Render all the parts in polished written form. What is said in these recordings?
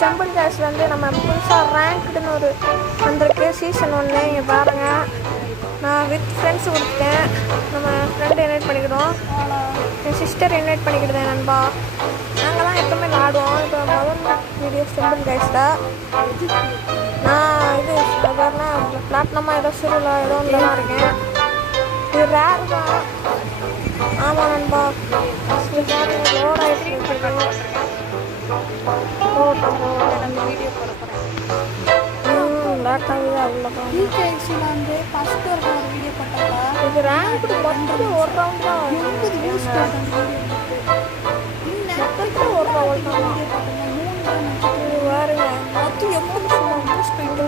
Stumble கேஷில் வந்து நம்ம புதுசாக ரேங்க்டுன்னு ஒரு வந்திருக்கு சீசன் 1. இங்கே பாருங்கள், நான் வித் ஃப்ரெண்ட்ஸ் கொடுத்தேன். நம்ம ஃப்ரெண்டு இன்வைட் பண்ணிக்கிறோம், என் சிஸ்டர் இன்வைட் பண்ணிக்கிட்டேன் நண்பா. நாங்கள் தான் எப்போவுமே விளாடுவோம். இப்போ முதல் வீடியோ ஸ்டம்பிள் கேஷில் நான் இது பாருன்னா பிளாட்டினமாக ஏதோ சிறுவில் ஏதோ ஒன்று தான் இருக்கேன். இது ரேர் தான். ஆமாம் நண்பா, லோட் ஆகிட்டு வீடியோ போட போகிறேன். லேட் ஆகுது அவ்வளோதான். பிகேஎக்ஸில் வந்து ஃபஸ்ட்டு ஒரு வீடியோ போட்டாங்களா? இது ரேங்க் மொத்தம் ஒரு ரவுண்ட் தான். 80 வியூஸ் போட்டேன் மொத்தத்தில் ஒரு ரவுண்ட் தான். இது பாருங்க மொத்தம் 80 வியூஸ் போயிட்டு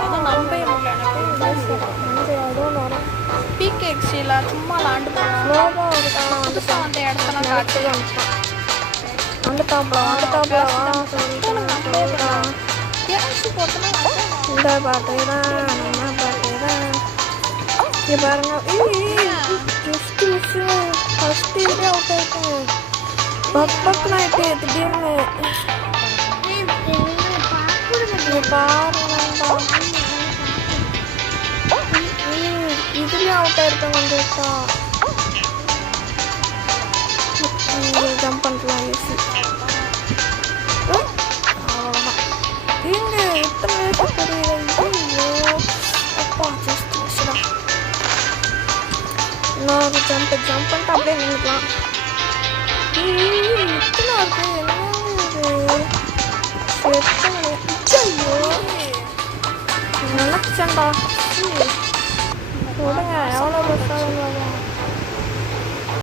அதான் நம்பவே முடியல எனக்கு. ஏதோ ஒன்று வரும். பிகேஎக்ஸில் சும்மா லாண்டு போனோம். ஸ்லோவாக இருக்கான். புதுசாக அந்த இடத்தெல்லாம் காட்டு வந்துட்டாப்ல கேஎக்ஸி போட்டோன்னா இந்த பாட்டு தான் நம்ம பாட்டு தான். இங்கே பாருங்க, ஃபஸ்ட்டு இதே அவுட் ஆகிட்டேன். பக்கத்தில் ஆகிட்டு திடீர்னு பாருங்க இதுலேயும் அவுட் ஆகிருக்கேன். கொஞ்சம் ஜம்ப் பண்ணலாம் ஈஸி. அவ்வளோதான். எங்க இத்தனை வயசு தெரியல. அப்பா ஜஸ்ட் மிஸ்டா. இன்னொரு ஜம்ப் பண்ணிட்டு அப்படியே நின்றுக்கலாம். இத்தனை இருக்கு ஐயோ நினச்சேன்டா. விடுங்க, எவ்வளோ பெருசாக